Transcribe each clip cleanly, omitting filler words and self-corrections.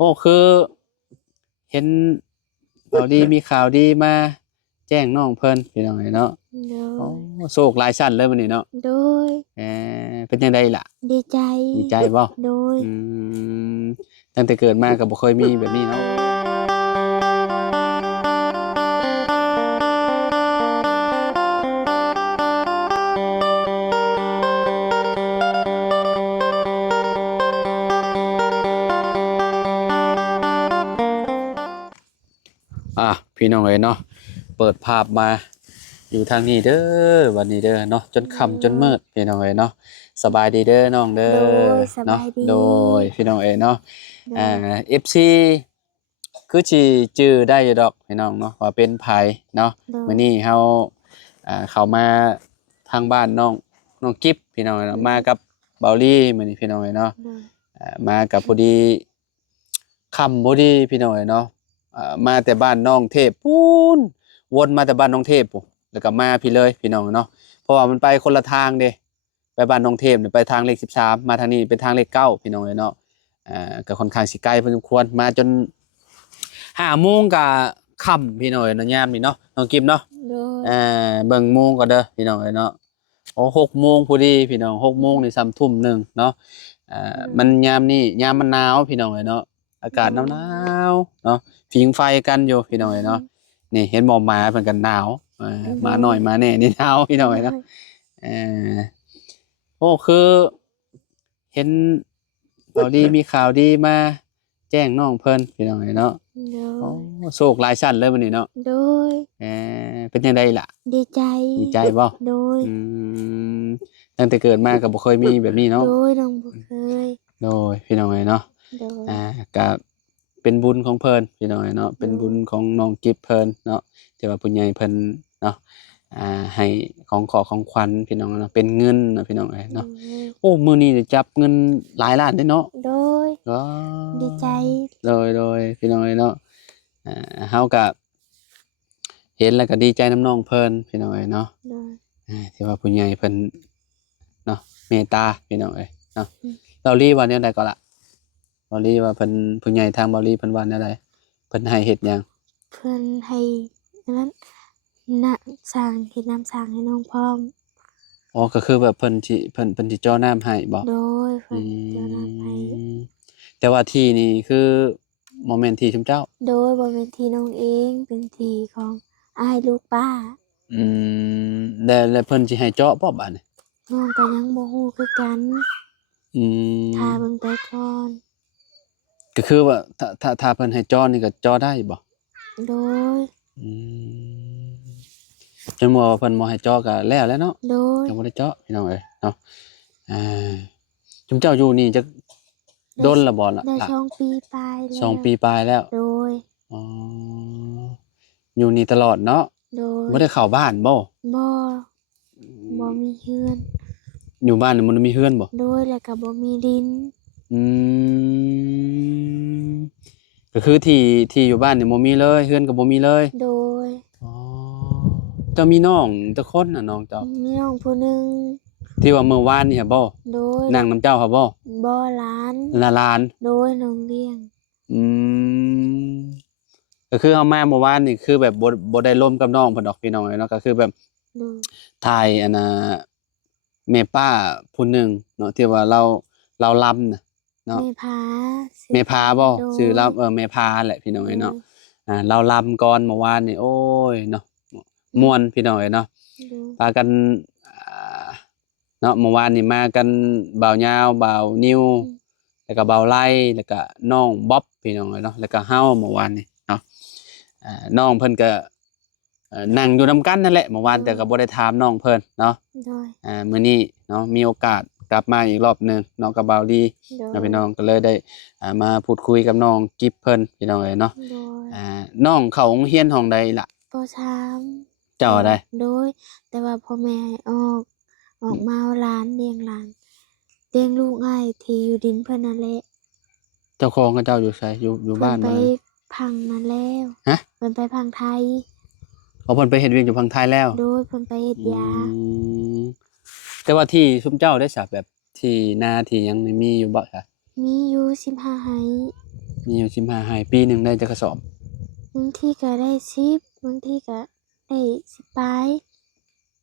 โอ้คือเห็นข่าวดีมีข่าวดีมาแจ้งน้องเพิ่นพี่น้องเนาะโดโอ้ยโศกหลายชั้นเลยบัดนี้เนาะโดยเอเป็นจังไดล่ะดีใจดีใจบ่โดยอืมตั้งแต่เกิดมาก็บ่เคยมีแบบนี้เนาะพี่น้องเนาะเปิดภาพมาอยู่ทางนี้เด้อวันนี้เด้อเนาะจนค่ำจนมืดพี่น้องเนาะสบายดีเด้อน้องเด้อโดยสเนาะบายดีโดยพี่น้องเนาะโดอ่า ย FC คือสิจื้อได้อยู่ดอกพี่น้องเนาะว่าเป็นไผเนาะโดยมื้อนี้เฮาเข้ามาทางบ้านน้องกิ๊บพี่น้องเนาะมากับเบาลี่มื้อนี้พี่น้องเนาะโดยมากับพอดีค่ำพอดีพี่น้องเนาะมาแต่บ้านน้องเทพพูนวนมาแต่บ้านน้องเทพพู้นแล้วก็มาพี่เลยพี่น้องเนาะเพราะว่ามันไปคนละทางเด้ไปบ้านน้องเทพเนี่ยไปทางเลข13มาทางนี้เป็นทางเลข9พี่น้องเนาะก็ค่อนข้างสิไกลพอสมควรมาจน5โมงก็ค่ำพี่น้องเนาะยามนี่เนาะน้องกิมเนาะโดยเบิ่งโมงก็เด้อพี่น้องเนาะโอ้6โมงพอดีพี่น้อง6โมงนี่3ทุ่ม1เนาะมันยามนี่ยามมันหนาวพี่น้องเนาะอากาศหนาวๆเนาะผิงไฟกันอยู่พี่น้องเนาะนี่เห็นหมอหมาเพิ่นกันหนาวหมาน้อยหมาแน่นี่หนาวพี่น้องเนาะเออโอ้คือเห็นข่าวดีมีข่าวดีมาแจ้งน้องเพิ่นพี่น้องเนาะโดโอ้ยโศกหลายชั้นเลยบัดนี้เนาะโดยเอเป็นจังไดล่ะดีใจดีใจบ่โดยอืมตั้งแต่เกิดมาก็บ่เคยมีแบบนี้เนาะโดยน้องบ่เคยโดยพี่น้องเนาะ โดยก็เป็นบุญของเพิ่นพี่น้องเนาะเป็นบุญของน้องกิ๊บเพิ่นเนาะที่ว่าผู้ใหญ่เพิ่นเนาะให้ของขอของขวัญพี่น้องเนาะเป็นเงินเนาะพี่น้องเนาะโอ้มื้อนี้ได้จับเงินหลายล้านเด้เนาะโดยว้าดีใจโดยพี่น้องเนาะเฮาก็เห็นแล้วก็ดีใจนำน้องเพิ่นพี่น้องเนาะโดยที่ว่าผู้ใหญ่เพิ่นเนาะเมตตาพี่น้องเนาะเรารีว่าแนวใดก็ล่ะเบาหลีว่าเพิ่นผู้ใหญ่ทางเบาหลีเพิ่นว่าแนวใดเพิ่นให้เฮ็ดหยังเพื่อนให้อันนั้นน่ะสร้างเฮ็ดน้ำสร้างให้น้องพร้อมอ๋อก็คือแบบเพิ่นสิเจาะน้ำให้บ่โดยอืเพิ่นเจ้าน้ำให้มแต่ว่าที่นี่คือบ่แม่นที่ชุมเจ้าโดยบ่เป็นที่น้องเองเป็นที่ของอ้ายลูกป้าอืแล้วเพิ่นสิให้เจาะบ่บัดนี้น้องก็ยังบ่ฮู้คือกันอืท่ามเบิ่งไปก่อนก็คือว่าถ้าเพิ่นให้เจาะนี่ก็เจาะได้บ่โดยอืมจนว่าเพิ่นบ่ให้เจาะก็แล้วแหล้วเนาะโดยก็บ่ได้เจาะพี่น้องเนาะอ่าชุมเจ้าอยู่นี่จักโดนแล้วบ่ล่ะได้ล่ะ2 ปีปลายแล้2วปีปลายแล้ว โดยอ๋ออยู่นี่ตลอดเนาะโดยบ่ได้เข้าบ้านบ่บ่บ่มีเฮือนอยู่บ้านนี่มันมีเฮือนบ่โดยแล้วก็บ่มีดินอืมก็คือที่อยู่บ้านนี่บ่มีเลยเฮือนก็บ่มีเลยโดยอ๋อเจ้ามีน้องจักคนน่ะน้องเจ้ามีน้องผู้หนึงที่ว่าเมื่อวานนี่อะบ่ โดยนั่งนำเจ้าเขาบ่บ่หลาน หลานโดยน้องเลี้ยงอืมก็คือเอามาเมื่อวานนี่คือแบบบ่ได้ร่วมกับน้องเพิ่นดอกพี่น้องเนาะก็คือแบบโดยถ่ายอันน่ะแม่ป้าผู้หนึ่งเนาะที่ว่าเราลำน่ะเนาะ แม่พาแม่พาบ่โดชื่อเรายแม่พาแหละพี่น้องโดเนาะยเราลำก่อนเมื่อวานนี่โอ้ยเนาะม่วนพี่น้องเนาะโดยพากันอ่าเนาะเมื่อวานนี่มากันบ่าวยาวบ่าวนิวแล้วก็บ่าวไล่แล้วก็น้องบ๊อบพี่น้องเนาะแล้วก็เฮาเมื่อวานนี่เนาะน้องเพิ่นก็นั่งอยู่นำกันนั่นแหละเมื่อวานแต่ก็บ่ได้ถามน้องเพิ่นเนาะโดยมื้อนี้เนาะมีโอกาสกลับมาอีกรอบหนึงน้องกับบ่าวดีโดเนาะยพี่น้องก็เลยได้มาพูดคุยกับน้องกิฟเพิ่นพี่น้องเนาะโดยน้องเข้าโรงเรียนห้องใดล่ะปสามเจ้าใดโดยแต่ว่าพ่อแม่ให้ออกมาเอาหลานเลี้ยงหลานเลี้ยงลูกอ้ายที่อยู่ดินเพิ่นนั่นแหละเจ้าของกับเจ้าอยู่ไสอยู่เพิ่นไปบ้านบ่พังนั่นแล้วฮะเพิ่นไปพังไทยอ๋อเพิ่นไปเฮ็ดเวียกอยู่ฝั่งไทยแล้วโดยเพิ่นไปเฮ็ดอืยามแต่ว่าที่ชุมเจ้าได้ซะแบบที่นาที่หยังนี่มีอยู่บ่ซะมีอยู่15ไร่ มีอยู่15ให้ปีหนึงได้จักกระสอบบ างทีก็ได้10บางทีก็ได้10ปลาย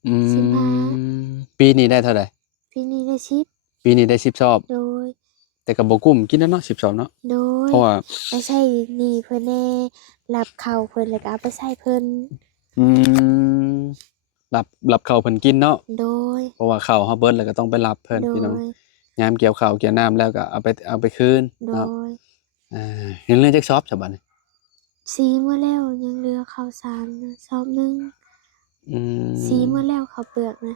อื15ปีนี้ได้เท่าใดปีนี้ได้10ปีนี้ได้10สอบโดย แต่ก็บ่กุ้มกินแล้วเนาะ10สอบเนาะโดยเพราะว่าไปใช้หนี้เพิ่นแหน่รับเข้าวเพิ่นแล้วก็เอาไปใช้เพิ่นอืมรับข้าวเพิ่นกินเนาะโดยเพราะว่าข้าวเฮาเบิดแล้วก็ต้องไปรับเพิ่นโดพี่น้องยยามเกี่ยวข้าวเกี่ยวน้ำแล้วก็เอาไปคืนโดเนาะยเห็นเรื่องจักสอบซะบัดนี้สีหมดแล้วยังเหลือข้าวสารนะซอบหนึ่งอืสีหมมดแล้วข้าวเปลือกนะ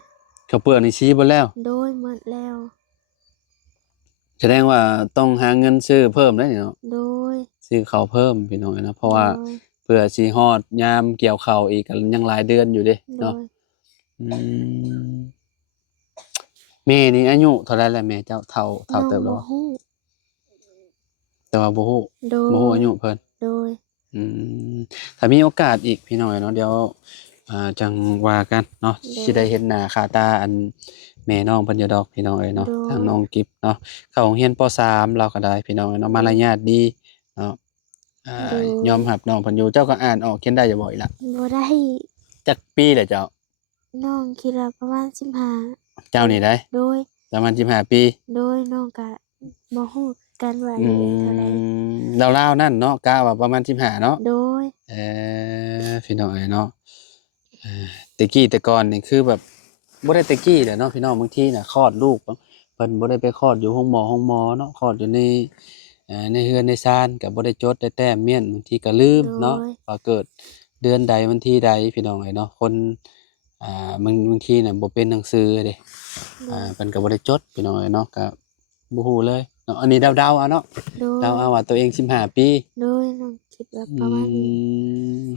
ข้าวเปลือกนี่ชี้เบิดแล้วโดยหมดแล้วแสดงว่าต้องหาเงินซื้อเพิ่มแล้วนี่เนาะโดยซื้อข้าวเพิ่มพี่น้องเนาะเพราะโดว่าย เพื่อสิฮอดยามเกี่ยวข้าวอีกก็ยังหลายเดือนอยู่เด้โดเนาะยอืมแม่นี่อายุเท่าไรแล้วแม่เจ้าเท่าน้องเติบแล้วบ่บ่ฮู้แต่ว่าบ่ฮู้โดบ่ฮู้ยอายุเพิ่นโดยอืมถ้ามีโอกาสอีกพี่น้องเนาะเดี๋ยวจังว่ากันเนาะโดสิได้ยเห็นหน้าค่าตาอันแม่น้องเพิ่นอยู่ดอกพี่น้องเนาะโดทางยน้องกิฟต์เนาะเข้าโรงเรียนป. 3เราก็ได้พี่น้องเนาะโดยมารยาทดีเนาะโดยอยมรับน้องเพิ่นอยู่เจ้าก็อ่านออกเขียนได้อยู่บ่อีหล่ะบ่ได้จักปีแล้วเจ้าน้องคิดว่าประมาณ15เจ้านี่ได้โดยประมาณ15ปีโดยน้องก็บ่ฮู้กันว่าอือายุเท่าใดราวๆนั่นเนาะกะว่าประมาณ15เนาะโดยเอพี่น้องเนาะเออแต่กี้แต่ก่อนนี่คือแบบบ่ได้แต่กี้แหละเนาะพี่น้องบางทีน่ะคลอดลูกเพิ่นบ่ได้ไปคลอดอยู่โรงหมอเนาะคลอดอยู่ในในเรือนในศาลก็บ่ได้จดได้แต้มเมียนบางทีก็ลืมโดเนาะยว่าเกิดเดือนใดวันที่ใดพี่น้องเนาะคนบางทีน่ะบ่เป็นหนังสือเด้โดยเพิ่นก็บ่ได้จดพี่น้องเนาะก็บ่ฮู้เลยเนาะอันนี้เดาๆเอาเนาะโดเดายเอาว่าตัวเอง15ปีโดยน้องคิดว่าอืประมาณนี้ม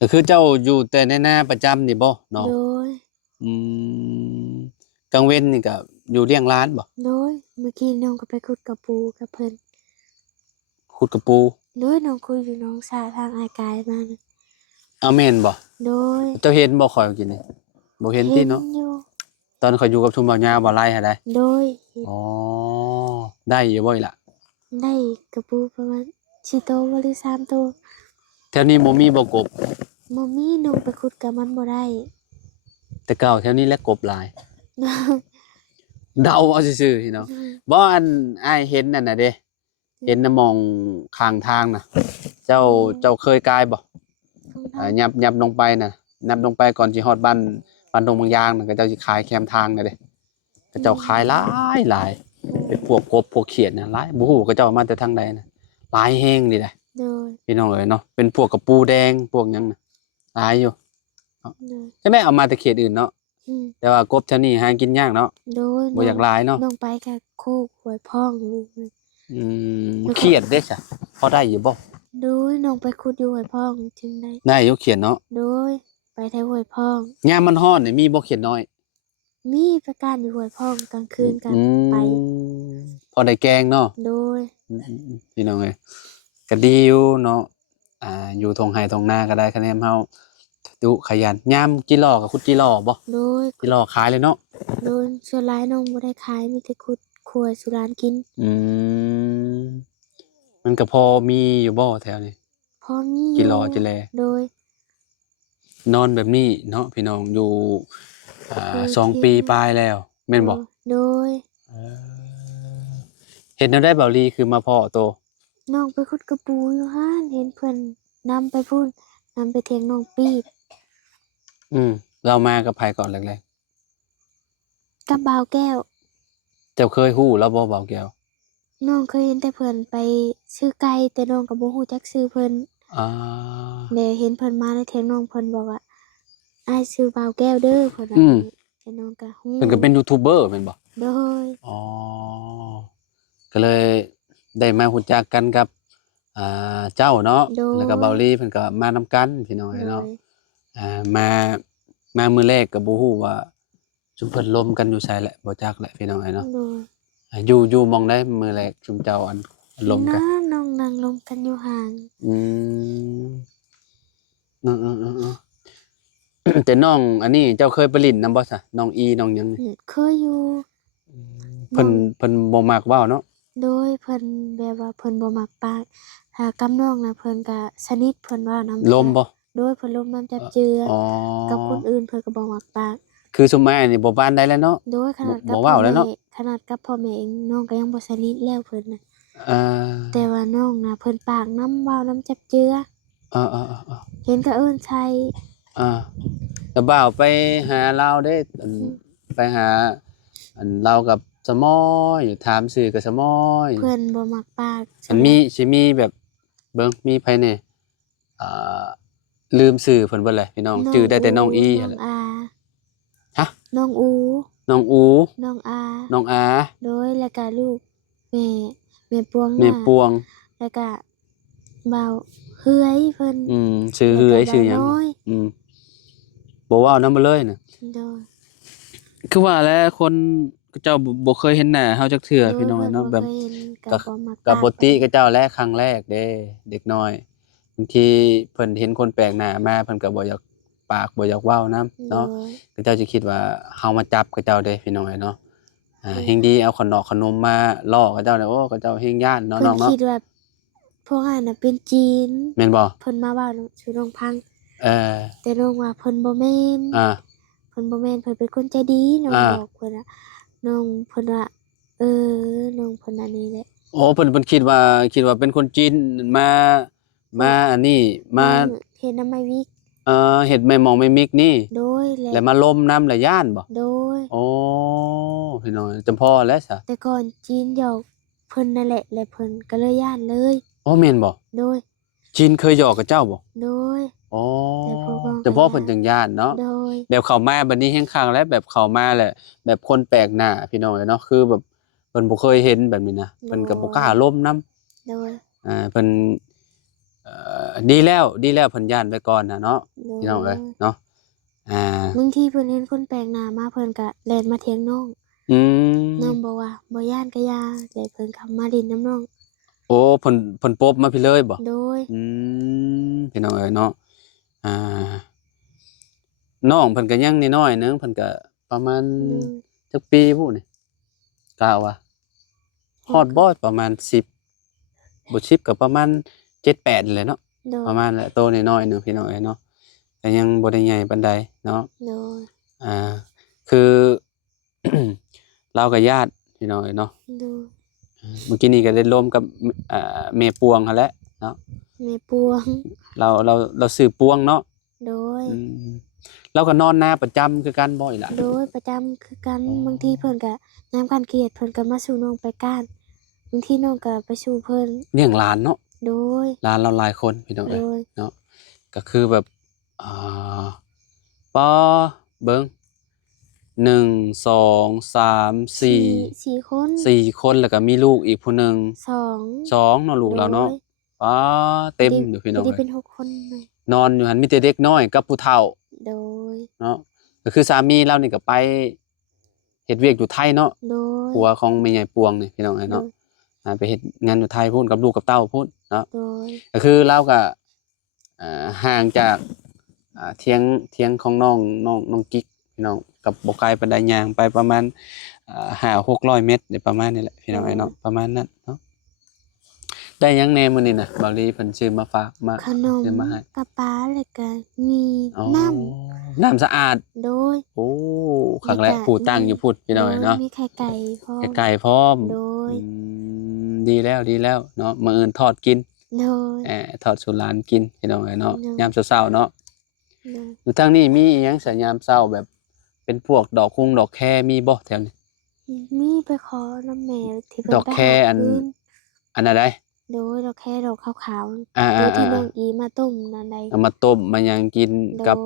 ก็คือเจ้าอยู่แต่ในนาประจำนี่บ่เนาะโดยอืมกลางเว้นนี่ก็อยู่เลี้ยงร้านบ่โดยเมื่อกี้น้องก็ไปขุดกระปูกับเพิ่นขุดกระปู โดยน้องคุยอยู่น้องสาวทางอายกายมานะอ้าวแม่นบ่โดยเจ้าเห็นบ่ข้อยเมื่อกี้นี่บ่เห็นติเห็นเนาะอยู่ตอนข้อยอยู่กับชุมบ่าวยาวบ่าวไร่หั้นใดโดยเห็นอ๋อได้อยู่บ่อีหล่ะได้กระปูประมาณ4โตวบ่หรือ3โตวแถวนี้บ่มีบ่กบบ่มีน้องไปขุดกับมันบ่ได้ แต่เก่าแถวนี้แหละกบหลาย น้อง เดาเอาซื่อๆพี่น้องบ่อันอ้ายเห็นนั่นน่ะเด้เห็นน่ะมองข้างทางน่ะเจ้าเคยกายบ่ยับลงไปน่ะนับลงไปก่อนสิฮอดบ้านดงบางยางน่ะเขาเจ้าสิขายแคมทางน่ะเด้เขาเจ้าขายหลายเป็นพวกกบพวกเขียดน่ะหลายบ่ฮู้เขาเจ้ามาแต่ทางใดน่ะหลายแฮงนี่แหละโดยพี่น้องเอ้ยเนาะเป็นพวกกระปูแดงพวกหยังน่ะหลายอยู่โดยใช่ไหมเอามาแต่เขตอื่นเนาะแต่ว่ากบแถวนี้หากินยากเนาะโดยบ่อยากหลายเนาะน้องไปกับโคกหวยพ่องลูกมัน อืเขียดเด้จ้ะพอได้อยู่บ่โดยน้องไปขุดอยู่หวยพ่องจึงได้ได้อยู่เขียดเนาะโดยไปแถวหวยพ่องยามมันร้อนนี่มีบ่เขียดน้อยมีประการอยู่หวยพ่องกลางคืนกันอืไปพอได้แกงเนาะโดยพี่น้องเอ้ยก็ดีอยู่เนาะอยู่ทงไห้ทงนาก็ได้คะแนนเฮาดุขยันยามจิหล่อกับขุดจิหล่อบ่โดยจิหล่อขายเลยเนาะโดยส่วนหลายน้องบ่ได้ขายมีแต่ขุดครัวสุรานกินอืมมันก็พอมีอยู่บ่แถวนี้พอมีอจิหยู่ล่อจิแลโดยนอนแบบนี้เนาะพี่น้องอยู่โดย2ปีปลายแล้วแม่นบ่โดยเออเฮ็ดแนวใดเบาลีคือมาพ้อโตน้องไปขุดกระปูอยู่ห้านเห็นเพิ่นนำไปพูนนำไปเถียงน้องปีดเรามากับไผก่อนแรกกับบ่าวแก้วๆเจ้าเคยฮู้แล้วบ่เบาแก้วน้องเคยเห็นแต่เพิ่นไปซื้อไก่แต่น้องก็บ่ฮู้จักชื่อเพิ่นอาแล้วเห็นเพิ่นมาแล้วเถียงน้องเพิ่นบอกว่าอ้ายชื่อบ่าวแก้วเด้อเพิ่นว่าแต่น้องก็ฮู้เพิ่นก็เป็นยูทูบเบอร์แม่นบ่โดยอ๋อก็เลยได้มารู้จักกันกับเจ้าเนาะโดแล้วก็เบาลีเพิ่นก็มานำกันพี่น้องโดเนาะยมามื้อแรกก็บ่ฮู้ว่าชุมเพิ่นล้มกันอยู่ไสแหละบ่จักแหละพี่น้องเนาะโดยอยู่หม้องใดมื้อแรกชุมเจ้าล้มกันน้องนั่งลมกันอยู่ห่าง อืมเออๆๆแต่น้องอันนี้เจ้าเคยไปเล่นนำบ่ซะน้องอีน้องหยังนี่เคยอยู่เพิ่นน้องเพิ่นบ่มักเว้าเนาะ โดยเพิ่นแบบว่าเพิ่นบ่มักปากถ้ากับน้องน่ะเพิ่นก็สนิทเพิ่นเว้านำ ลมบ่ โดยเพิ่นลมน้ำจับเจืออ อ๋อ กับคนอื่นเพิ่นก็บ่มักปาก คือซุมอ้ายนี่บ่ปานใดแล้วเนาะ โดยขนาดกั บ่ บพ่ เว้า อ แล้ว แม่ เนาะ ขนาดกับพ่อแม่เองน้องก็ยังบ่สนิทแล้วเพิ่นน่ะ อา แต่ว่าน้องน่ะเพิ่นปากน้ำเว้าน้ำจับเจือ อาๆๆ เห็นก็เอิ้นใส่ ๆอาแต่บ่าวไปหาเลาเด้อันไปหาอันเลากับสะม้อยถามชื่อก็สะม้อย เพิ่นบ่มักปาก มันมีสิมีแบบเบิ่งมีไผแหน่อ่าลืมชื่อเพิ่นเบิดเลยพี่น้องชื่อได้แต่น้องอี น้ นั่ อน ง แหละ อา ฮะ น้องอู น้องอู น้องอา น้องอา โดยแล้วก็ลูกแม่ปวง แม่ น่ะ ปวง แล้วก็บ่าวเฮือยเพิ่น ชื่อ แล้ว เฮื ก็ อยชื่อหยัง บ่าวน้อย บ่เว้านำบ่เลยน่ะ โดย คือว่าแล้วคนเขาเจ้าบ่เคยเห็นหน้าเฮาจักเทื่อพี่น้อง โดย เนาะ เพิ่ แบบ บ่เคยเห็น ก็ บ่มัก ก็ ปาก ปกติเขาเจ้าแลครั้งแรกเด้เด็กน้อยบางทีเพิ่นเห็นคนแปลกหน้ามาเพิ่นก็บ่อยากปากบ่อยากเว้านำ โด เนาะ ย เขาเจ้าจะคิดว่าเฮามาจับเขาเจ้าเด้พี่น้องเนาะ โดย แฮ่งดีเอาขนมมาล่อเขาเจ้าเนี่ยโอ้เขาเจ้าแฮ่งย้านเนาะ เพิ่ น้ น องเนาะ คิดว่าพวกอ้ายน่ะเป็นจีน แม่นบ่ เพิ่นมาเว้าสู่น้องพัง เออ แต่น้องว่าเพิ่นบ่แม่น อา เพิ่นบ่แม่นเพิ่นเป็นคนใจดีน้อง อา บอกเพิ่นว่าน้องเพิ่นว่าน้องเพิ่นอันนี้แหละ โอ้เพิ่นคิดว่าเป็นคนจีนมาอันนี้มา เฮ็ดน้ำไม้วิก เฮ็ดแม่หมองแม่มิกนี่ โดย แล้วมาล้มน้ำแล้วย้านบ่ โดย โอ้พี่น้องจำพ่อแล้วซะ แต่ก่อนจีนหยอกเพิ่นนั่นแหละแล้วเพิ่นก็เลยย้านเลย อ๋อแม่นบ่ โดย จีนเคยหยอกกับเจ้าบ่ โดย อ๋อ แต่พวกเราก็ จำพ่อ ย้าน เพิ่นจังย้านเนาะ โดย แบบเข้ามาบัดนี้แฮ่งครั้งแล้วแบบเข้ามาแหละแบบคนแปลกหน้าพี่น้องเนาะคือแบบเพิ่นบ่เคยเห็นแบบนี้นะเพิ่นก็บ่กล้าล้มนำ โดย เพิ่นดีแล้วเพิ่นย้านไว้ก่อนน่ะเนาะ โดย พี่น้องเอ้ยเนาะอ่า บางทีเพิ่นเห็นคนแปลกหน้ามาเพิ่นก็แล่นมาเถียงน้อง อืม น้องบอกว่าบ่ย้านก็อย่าแต่เพิ่นเข้ามาเล่นน้ำน้อง โอ้เพิ่นปบมาพี่เลยบ่ โดย อืมพี่น้องเอ้ยเนาะอ่าน้องเพิ่นก็ยังน้อยๆหนึงเพิ่นก็ประมาณ โดย จักปีพุนี่กะว่าฮอดบ่ประมาณ10บ่10ก็ประมาณ7-8นี่แหละเนาะ โดย ประมาณแหละโตน้อยๆหนึงพี่น้องเอ้ยเนาะก็ยังบ่ได้ใหญ่ปานใดเนาะ โดย คือ เรากับญาติพี่น้องเอ้ยเนาะ โดย เมื่อกี้นี้ก็ได้ร่วมกับแม่ปวงหั้นแหละเนาะ แม่ปวง เราซื้อปวงเนาะ โดย อืมเราก็นอนนาประจำคือกันบ่อีหล่ะ โดยประจำคือกันบางทีเพิ่นก็ยามการเกลียดเพิ่นก็มาสู่น้องไปก้านบางทีน้องก็ไปสู่เพิ่น เลี้ยงหลานเนาะ โดย หลานเราหลายคนพี่น้อง โด เอ้ย ย เนาะก็คือแบบอ่าปอเบิ่ง1 2 3 4 4คน 4คนแล้วก็มีลูกอีกผู้หนึง 2 2เนาะลูกเราเนาะป๊าเต็มอยู่พี่น้อง ได้ เอ้ เป็ ย น6คนเลย นอนอยู่หันมีแต่เด็กน้อยกับผู้เฒ่า โดย เนาะก็คือสามีเรานี่ก็ไปเฮ็ดเวียกอยู่ไทยเนาะ โดย ผัวของแม่ใหญ่ปวงนี่พี่น้องเอ้ย โด เนาะ ย ไปเฮ็ดงานอยู่ไทยพู้นกับลูกกับเต้าพู้นเนาะ โดย ก็คือเราก็ห่างจากเถียงของน้องกิ๊กพี่น้องกับบ่ไกลปานใดย่างไปประมาณ500-600 เมตรนี่ประมาณนี้แหละพี่น้องเอ้ยเนาะประมาณนั้นเนาะได้หยังแหน่มื้อนี้น่ะบ่าวลีเพิ่นซื้อมาฝากมา ขนม ซื้อมาให้ กับปลาแล้วก็มี อ๋อ น้ น้ำสะอาด ำโดย โอ้ครั้งแรกผู้ตั้งอยู่พุทธพี่น้องเนาะ โดยมีไข่ไก่พร้อม ไก่พร้อม โดย ดีแล้วเนาะมื้ออื่นทอดกิน โดย ทอดสู่หลานกินพี่น้องเนาะ เนาะ ยามเช้าๆเนาะ โดย อยู่ทางนี้มีอิหยังสยามเช้าแบบเป็นพวกดอกคุงดอกแคมีบ่แถวนี้ มีไปขอน้ำแม่ที่เพิ่น ดอก ไป แค หา อัน คืน อันนั้นใด โดยดอกแคดอกขาว อ่า ๆโดยที่ ๆๆ น้องอีมาต้มนั่นใด เอามาต้มมาหยังกิน โด กับ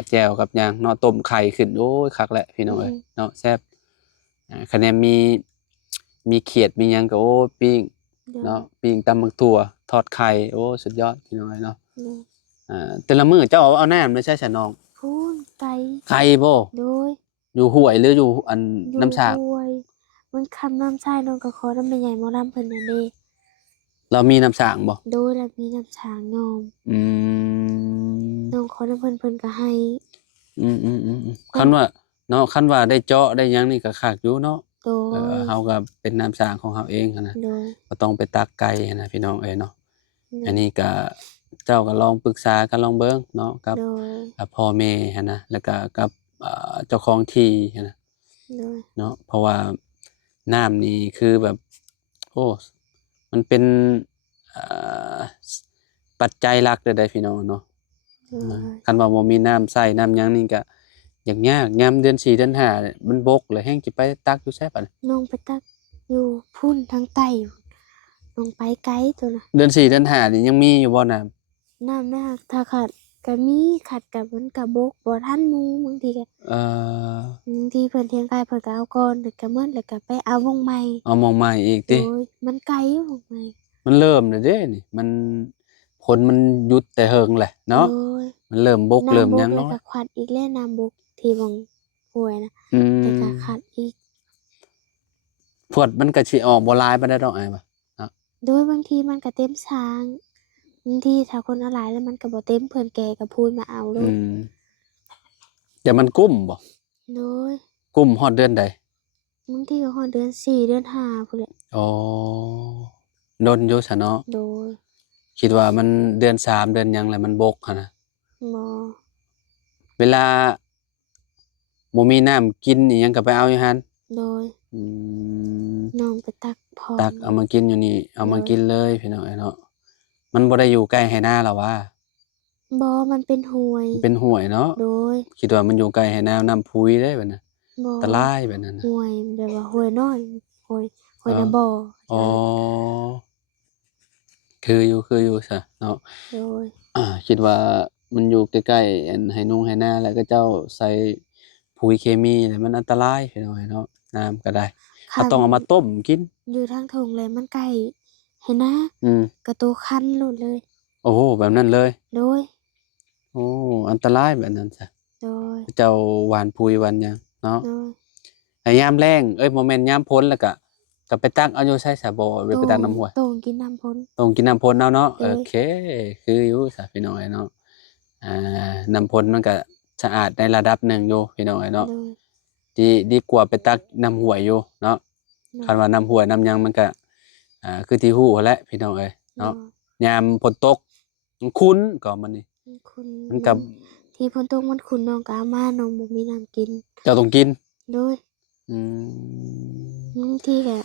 ย แจ่วกับหยังเนาะต้มไข่ขึ้นโอ้ยคักแหละพี่น้องเอ้ยเนาะแซ่บคะแนนมีเขียดมีหยังก็โอ้ยปิ้ง โดย เนาะปิ้งตำบักถั่วทอดไข่โอ้สุดยอดพี่น้องเอ้ยเนาะ โดย แต่ละมื้อเจ้าเอาน้ำไม่ใช่ฉะน้อง พูนไก่ ไข่บ่ โดย อยู่ห้วยหรืออยู่อัน อยู่ น้ำสาก ห้วยมันคำน้ำชายน้องก็ขอน้ำแม่ใหญ่หมอลำเพิ่นนั่นเด้ เรามีน้ำสางบ่ โดยแล้วมีน้ำช้างน้อง อืม น้องขอน้ำเพิ่นก็ให้ คันว่าเนาะคันว่าได้เจาะได้หยังนี่ก็คักอยู่เนาะ โดย เฮาก็เป็นน้ำสร้างของเฮาเองหั้นนะ โดย บ่ต้องไปตักไกลหั้นนะพี่น้องเอ้ยเนาะ โด อั ย นนี้ก็เจ้าก็ลองปรึกษากันลองเบิ่งเนาะกับ โดย พ่อแม่หั้นนะแล้วก็กับเจ้าของที่หั้นนะ โดย เนาะเพราะว่าน้ำนี่คือแบบโอ้มันเป็นอ่าปัจจัยหลักเลยได้พี่น้องเนาะ โดย คันว่าบ่มีน้ำใช้น้ำหยังนี่ก็ยากยามเดือน4เดือน5เนี่ยมันบกแล้วแฮงสิไปตักอยู่ไสบัดนี้ น้องไปตักอยู่พุ่นทางใต้น้องไปไกลตัวน่ะ เดือน4เดือน5นี่ยังมีอยู่บ่น้ำ น้ำากถ้าขาดก็มีขาดก็มันก็บกบ่ทันหมู่บางทีก็ เอ่อบ างทีเพิ่นเที่ยงไกลเพิ่นก็เอาก่อนแล้วก็หมดแล้วก็ไปเอาวงใหม่ เอามองใหม่อีก โด ติ ยมันไกลอยู่วงใหม่ มันเริ่มแล้วเด้นี่มันฝนมันหยุดแต่เฮิงแหละเนาะ โดย มันเริ่มบกเริ่มหยัง แล้ว เนาะ ก็ขวัดอีกแล้วน้ำบกที่บางห้วยน่ะ อื แต่ก็ ม ขาดอีก พวดมันก็สิออกบ่หลายปานใดดอกอ้ายว่า โดยบางทีมันก็เต็มช้างบางทีถ้าคนเอาหลายแล้วมันก็บ่เต็มเพิ่นแกก็พูดมาเอาโล อื ด มแต่มันกุ้มบ่ โดย กุ้มฮอดเดือนใด บางทีก็ฮอดเดือน4เดือน5พู้นแหละ อ๋อดนอยู่ซะเนาะ โดย คิดว่ามันเดือน3เดือนหยังแหละมันบกหันนะ บ่ เวลาบ่มีน้ำกินอีหยังก็ไปเอาอยู่หั่น โดย อืม น้องไปตักพร้อม ตักเอามากินอยู่นี่เอามา โดย กินเลยพี่น้องเอ้ยเนาะมันบ่ได้อยู่ใกล้ไหนาหรอวะ บ่มันเป็นห้วย มันเป็นห้วยเนาะ โดย คิดว่ามันอยู่ใกล้ไหนาน้ำพุยเด้บัดน่ะ บ่ อันตรายแบบนั้นน่ะ ห้วยแบบว่าห้วยน้อยห้วย อ๋อ น้ำบ่อ อ๋อคืออยู่ซะเนาะ โดย คิดว่ามันอยู่ใกล้ๆอันไหนงไหนาแล้วก็เจ้าใส่ปุ๋ยเคมีแล้วมันอันตรายพี่น้องเอ้ยเนาะน้ำก็ได้ คั ก็ น ต้องเอามาต้มกิน อยู่ทางทงเลยมันใกล้ให้นะ อืม กระโตคันโลดเลย โอ้โฮแบบนั้นเลย โดย โอ้อันตรายแบบนั้นซะ โดย เจ้าหว่านปุ๋ยหว่านหยังเนาะ โดย ไอ้ยามแล้งบ่แม่นยามพ้นแล้วก็ไปตักเอาอยู่ไสซะบ่ไปตักน้ำห้วย โต่งกินน้ำพ้น ต้องกินน้ำพ้นเอาเนาะ โดย โอเค คืออยู่ซะพี่น้องเอ้ยเนาะน้ำพ้นมันก็สะอาดในระดับหนึ่งอยู่พี่น้องเอ้ยเนาะ โดย ดีกว่าไปตักน้ำห้วยอยู่เนาะ โดย คันว่าน้ำห้วยน้ำหยังมันก็คือที่ฮู้หั้นแหละพี่น้องเอ้ย โด เนาะ ย ยามฝนตกมันคุ้นก็มันนี่ คุณ มันก็ ที่พ้นตกมันคุณน้องก็เอามาน้องบ่มีน้ำกิน เจ้าต้องกิน โดย อืม บางทีก็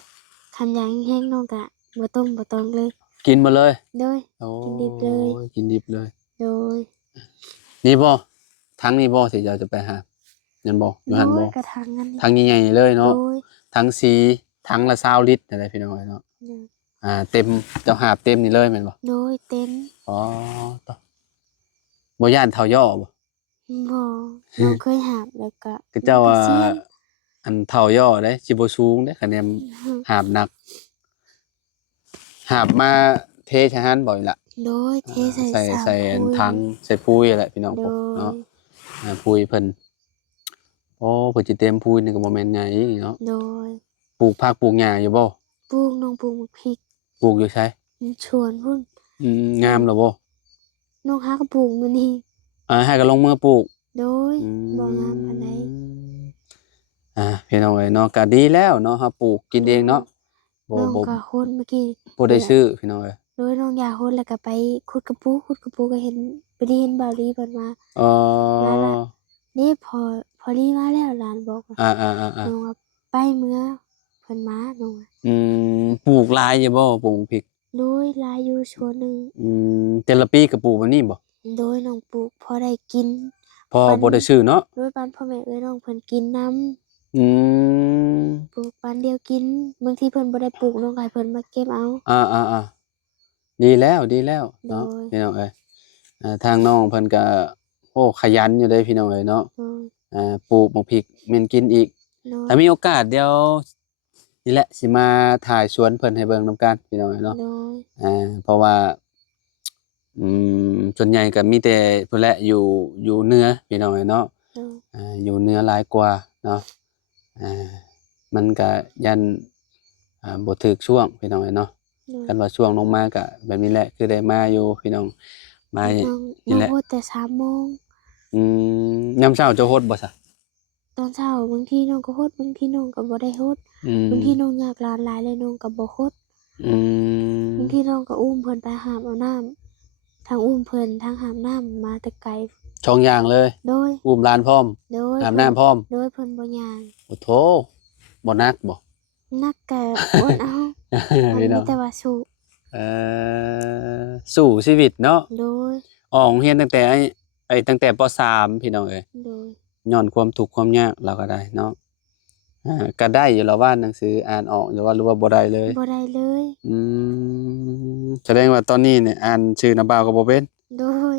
คันอยากแห้งๆน้องก็บ่ต้มบ่ตองเลย กินหมดเลย โดย โอ้ กินดิบเลย กินดิบเลย โดย นี่บ่ทั้งนี้บ่ที่เจ้าจะไปหานั่นบ่อยู่หั่น โด บ่ ยกระถางนั้นนี่ ทั้งใหญ่ๆเลย โด เนาะ ย ทั้งสีทั้งละ20ลิตรนั่นแหละพี่น้องเอ้ยเนาะ โดย เต็มเจ้าหาบเต็มนี่เลยแม่นบ่ โดยเต็ม อ๋อตอบ่ย้านเฒ่าย่อบ่ บ่น้องเคยหาบแล้วก็ คือเจ้าว่า มันก็เสี่ยง อันเฒ่าย่อเด้สิบ่สูงเด้คะแนนหาบหนักหาบมาเทใส่หันบ่อีหล่ะ โดยเทใส่ ใส่อัน ปุ๋ย ถังใส่ปุ๋ยแหละพี่น้อง โด ผม ย เนาะปุ๋ยเพิ่นโอ้เพิ่นสิเต็มปุ๋ยนี่ก็บ่แม่นง่ายอีกเนาะ โดย ปลูกผักปลูกหญ้าอยู่บ่ ปลูกน้องปลูกบักพริก ปลูกอยู่ไส ชวนพุ่น งามแล้วบ่ น้องหาก็ปลูกมื้อนี้ ให้ก็ลงมือปลูก โดยบ่งามปานใด พี่น้องเอ้ยเนาะก็ดีแล้วเนาะเฮาปลูกกินเองเนาะบ่ น้อง บ่ ก็โหนเมื่อกี้ บ่ได้ซื้อพี่น้องเอ้ย โดยน้องอยากโหนแล้วก็ไปขุดกระปูก็เห็นไปได้เห็นบ่าวลีเพิ่นมา อ๋อ นี่พอลีมาแล้วหลานบอกว่า ๆ น้องว่าไปเมื่อเพิ่นมาน้องว่า ปลูกหลายอยู่บ่ปลูกพริก โดยหลายอยู่ชวนหนึง แต่ละปีก็ปลูกแบบนี้บ่ โดยน้องปลูกพอได้กิน พอบ่ได้ซื้อเนาะ โดยปันพ่อแม่เอ้ยน้องเพิ่นกินน้ำ อืม ปลูกปันเดียวกินบางทีเพิ่นบ่ได้ปลูกน้องก็ให้เพิ่นมาเก็บเอา ดีแล้วเนาะ โดย พี่น้องเอ้ยทางน้องเพิ่นก็โอ้ขยันอยู่เด้พี่น้องเอ้ยเนาะ โดย ปลูกบักพริกแม่นกินอีก โดย ถ้ามีโอกาสเดี๋ยวนี่แหละสิมาถ่ายสวนเพิ่นให้เบิ่งนํกันพี่น้องเอ้ยเนาะ โดย เพราะว่าส่วนใหญ่ก็มีแต่พุ่นแหละอยู่เหนือพี่น้องเอ้ยเนาะ โดย อยู่เหนือหลายกว่าเนาะมันก็ยันบ่ถึกช่วงพี่น้องเอ้ยเนาะ โดย คันว่าช่วงลงมาก็แบบนี้แหละคือได้มาอยู่พี่น้องมา น้อง นี่แหละ โหดแต่3:00 น ยามเช้าเจ้าโฮดบ่ซะ ตอนเช้าบางทีน้องก็ฮดบางทีน้องก็บ่ได้ฮดอืม บางทีน้องอยากหลานหลายเลยน้องก็บ่ฮด อืม บางทีน้องก็อุ้มเพิ่นไปหาบเอาน้ำทั้งอุ้มเพิ่นทั้งหาบน้ำมาแต่ไกล ช่องอย่างเลย โดย อุ้มหลานพร้อม โดย อาบน้ำพร้อม โดยเพิ่นบ่ย่าง โอ้โธบ่นักบ่ นักกะอดเอาอัน พี่น้ มี อง แต่ว่าสู้ เอ่สู้ชีวิตเนาะ โดย ออกโรงเรียนตั้งแต่ตั้งแต่ป .3 พี่น้องเอ้ย โดย ย้อนความทุกข์ความยากเราก็ได้เนาะก็ได้อยู่แล้วว่าหนังสืออ่านออกอยู่ว่าหรือว่าบ่ได้เลย บ่ได้เลย อืแสดงว่าตอนนี้เนี่ยอ่านชื่อน้าบ่าวก็บ่เป็น โดย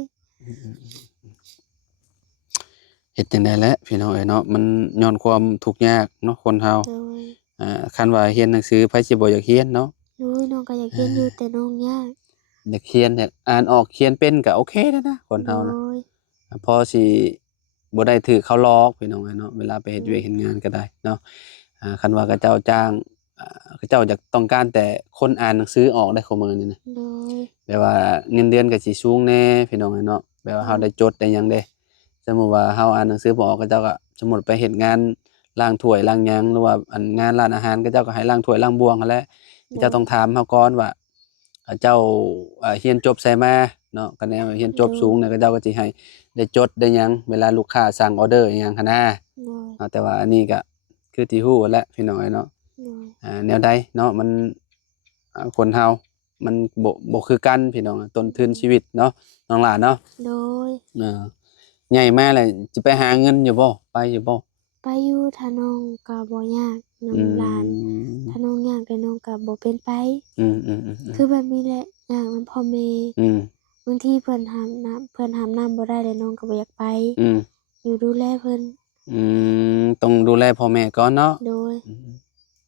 เฮ็ดจังได๋แหละพี่น้องเอ้ยเนาะมันย้อนความทุกข์ยากเนาะคนเฮา โดย คันว่าเรียนหนังสือไผสิบ่อยากเรียนเนาะ โดยน้องก็อยากเรียนอยู่แต่น้องยาก อยากเรียนอยากอ่านออกเขียนเป็นก็โอเคแล้วนะคน โด เฮานะ ย พอสิบ่ได้ถือเขาหลอกพี่น้องเอ้ยเนาะเวลาไปเฮ็ดเวียกเฮ็ดงานก็ได้เนาะคันว่าเขาเจ้าจ้างเขาเจ้าอยากต้องการแต่คนอ่านหนังสือออกได้คุมื้อนี้นะ โดย แบบว่าเงินเดือนก็สิสูงแน่พี่น้องเอ้ยเนาะแบบว่าเฮาได้จดได้หยังเด้สมมุติว่าเฮาอ่านหนังสือบ่ออกเขาเจ้าก็สมมุติไปเฮ็ดงานล้างถ้วยล้างหยังหรือว่าอันงานร้านอาหารเขาเจ้าก็ให้ล้างถ้วยล้างบวงหั้นแหละเขาเจ้าต้องถามเฮาก่อนว่าเจ้าเรียนจบไสมาเนาะคะแนนเรียนจบสูงเนี่ยเขาเจ้าก็สิให้ได้จดได้หยังเวลาลูกค้าสั่งออร์เดอร์อิหยังหั้นนะ โดย แต่ว่าอันนี้ก็คือที่ฮู้แหละพี่น้องเอ้ยเนาะ โดย แนวใดเนาะมันคนเฮามันบ่คือกันพี่น้องต้นทุนชีวิตเนาะน้องหลานเนาะ โดย เออใหญ่มาแล้วสิไปหาเงินอยู่บ่ไปอยู่บ่ ไปอยู่ถ้าน้องก็บ่ยากน้องหลาน ถ้าน้องยากแต่น้องก็บ่เป็นไป อืม คือแบบนี้แหละยากนำพ่อแม่ อืม บางทีเพิ่นหามน้ำบ่ได้แล้วน้องก็บ่อยากไป อืม อยู่ดูแลเพิ่น ต้องดูแลพ่อแม่ก่อนเนาะ โดย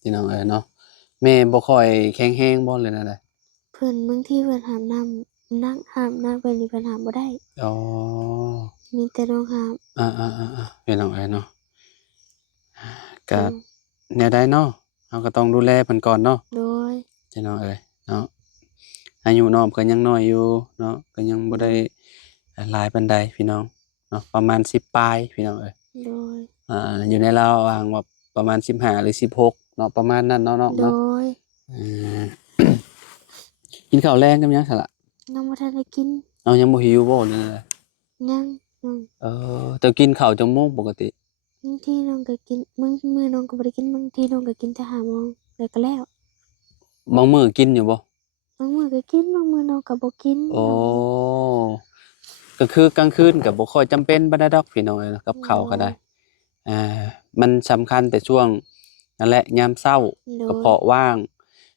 พี่น้องเอ้ยเนาะแม่บ่ค่อยแข็งแรงบ่เลยนั่นแหละ เพิ่นบางทีเพิ่นหามน้ำหามน้ำเพิ่นนี่เพิ่นหามบ่ได้ อ๋อ มีแต่น้องหาม พี่น้องเอ้ยเนาะก็ โดย แนวใดเนาะเราก็ต้องดูแลเพิ่นก่อนเนาะ โดย พี่น้องเอ้ยเนาะอายุน้องก็ยังน้อยอยู่เนาะก็ยังบ่ได้หลายปานใดพี่น้องเนาะประมาณ10ปลายพี่น้องเอ้ย โดย อยู่ในระหว่างว่าประมาณ15หรือ16เนาะประมาณนั้นเนาะน้อง โด เนาะ ย อ่า กินข้าวแลงกับหยังซั่นล่ะ น้องบ่ทันได้กิน เอายังบ่หิวบ่นั่นแหละ ยังน้อง แต่กินข้าวจังโมงปกติ บางทีน้องก็กินมื้อน้องก็บ่ได้กินบางทีน้องก็กินแต่5โมงแล้วก็แล้ว บางมื้อกินอยู่บ่ บางมื้อก็กินบางมื้อน้องก็บ่กิน โอ้ก็คือกลางคืนก็บ่ค่อยจำเป็นปานใดดอกพี่น้องเอ้ยเนาะกับข้าวก็ได้ มันสำคัญแต่ช่วงนั่นแหละยามเช้า โด กระ ย เพาะว่าง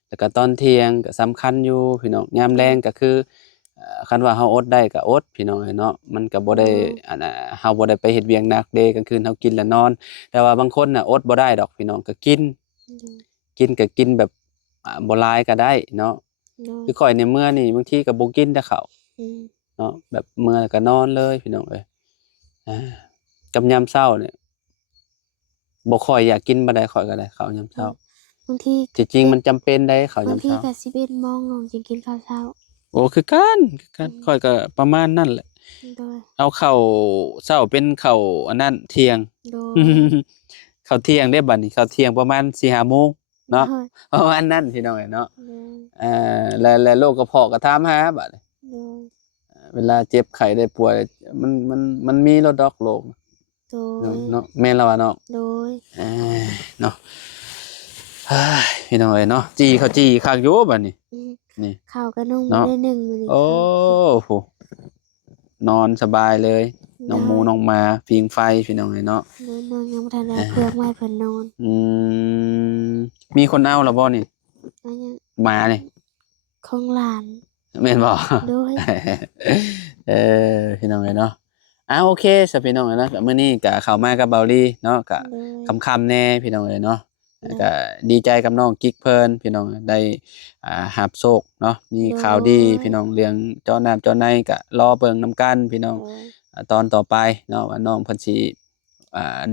แล้วก็ตอนเที่ยงก็สำคัญอยู่พี่น้องยามแลงก็คือคันว่าเฮาอดได้ก็อดพี่น้องเอ้ยเนาะมันก็บ่ได้อันน่ะเฮาบ่ได้ไปเฮ็ดเวียกหนักเดะกลางคืนเฮากินแล้วนอน แต่ว่าบางคนน่ะอดบ่ได้ดอกพี่น้องก็กิน โดย ก็กินแบบบ่หลายก็ได้เนาะ โดย คือข้อยเนี่ยมื้อนี่บางทีก็บ่กินแต่ข้าว อืม เนาะแบบมื้อแล้วก็นอนเลยพี่น้องเอ้ยกับยามเช้าเนี่ยบ่ค่อยอยากกินปานใดข้อยก็ได้ข้าวยามเช้า บางที ที่จริงมันจำเป็นได้ข้าวยา บาง ม ที เช้า ก็11โมงน้องจึงกินข้าวเช้า โอ้คือกันข้อยก็ประมาณนั้นแหละ โดย เอาข้าวเช้าเป็นข้าวอันนั้นเที่ยง โดย ข้าวเที่ยงได้บัดนี้ข้าวเที่ยงประมาณ 4-5 โมงเนาะ โดย ประมาณนั้นพี่น้องเอ้ยเนาะ โดย แล้วโรคกระเพาะก็ถามหาบัดนี้ โดย เวลาเจ็บไข้ได้ป่วยมันมีแล้วดอกโรค โดย เนาะแม่นแล้วว่าเนาะ โดย เนาะเฮ้ยพี่น้องเอ้ยเนาะจี้เขาจี้คักอยู่บัดนี้ อืม นี่ ข้าวก็นุ่ง เนาะ ได้หนึ่งมื้อนี้ โอ้โหนอนสบายเลย น้องหมูน้องหมาพิงไฟพี่น้องเอ้ยเนาะ โดยน้องยังบ่ทันได้เพื่อไม้เพิ่นนอน มีคนเอาแล้วบ่นี่ อันยัง หมานี่ ของหลาน แม่นบ่ โดย พี่น้องเอ้ยเนาะโอเคซะพี่น้องเอ้ยเนาะก็มื้อนี้ก็เข้ามากับเบาลี่เนาะก็ โดย ค่ำๆแน่พี่น้องเอ้ยเนาะก็ดีใจกับน้องกิ๊กเพิ่นพี่น้องได้รับโชคเนาะมีข่าวดีพี่น้องเรื่องเจ้าน้ำเจ้าในก็รอเบิ่งนํกันพี่น้อง โดย ตอนต่อไปเนาะว่าน้องเพิ่นสิ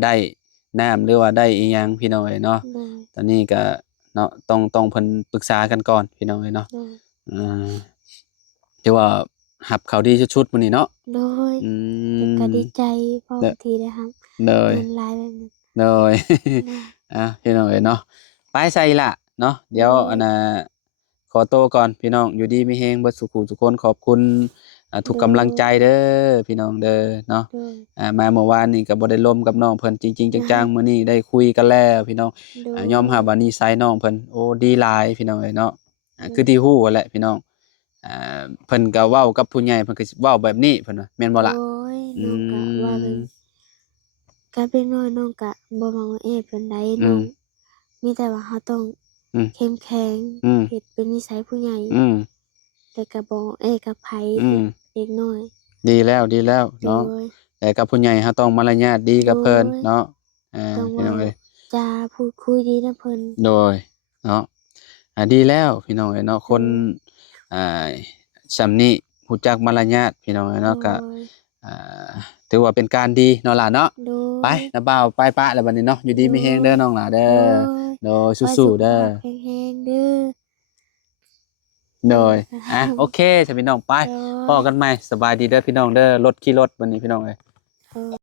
ได้น้ำหรือว่าได้อีหยังพี่น้องเอ้ยเนาะ โดย ตอนนี้ก็เนาะต้องเพิ่นปรึกษากันก่อนพี่น้องเอ้ยเนาะ โดย อ่าถือว่ารับข่าวดีชุดๆมื้อนี้เนาะ โดย อื แต่ก็ ม ดีใจเพราะบางทีได้ครับ เลย เงินหลายแบบนั้น เ โดย นะ พี่น้องเอ้ยเนาะไปใส่ละเนาะเดี๋ยวอันน่ะขอตัวก่อนพี่น้องอยู่ดีมีแฮงเบิดสุขุทุกคนขอบคุณทุกกำลังใจเด้อพี่น้องเด้อเนาะ โดย มาเมื่อวานนี่ก็บ่ได้ร่วมกับน้องเพิ่นจริงๆจังๆมื้อนี้ได้คุยกันแล้วพี่น้องโดย ยอมรับว่านิสัยน้องเพิ่นโอ้ดีหลายพี่น้องเอ้ยเนาะคือที่ฮู้นั่นแหละพี่น้องเพิ่นก็เว้ากับผู้ใหญ่เพิ่นก็สิเว้าแบบนี้เพิ่นว่าแม่นบ่ล่ะโอ้ย อื น้องกะว่าเป็น ม การเป็นน้อยน้องกะบ่มักว่าปานใด อื น้อ ม งมีแต่ว่าเราต้อง อืม เข้มแข็ง อืม เฮ็ดเป็นนิสัยผู้ใหญ่ อืม แต่ก็บ่กับไผ อืม เด็กน้อย ดีแล้วโด เนาะ ย แต่กับผู้ใหญ่เราต้องมารยาทดีกับเพิ่น โดย เนาะต้อง พี่ เว้า น้องเอ้ย จาพูดคุยดีนำเพิ่น โดยเนาะดีแล้วพี่น้องเอ้ยเนาะคน โดย อ่าส่ำนี้รู้จักมารยาทพี่น้องเอ้ย โด เนาะก็ ย อ่าถือว่าเป็นการดีเนาะล่ะเนาะ โด ไป ย นะบ่าวไปปะแล้วบัดนี้เนาะอยู่ดีมีแฮงเด้อน้องหล่าเด้ โด อย โดย ขอให้ สู้ สุ ๆ ข เด้อ ภาพแข็งแรงเด้อ โดย ค่ะ โอเคจ้ะพี่น้องไป โด พ้อย กันใหม่สบายดีเด้อพี่น้องเด้อรถขี่รถวันนี้พี่น้องเอ้ย โดย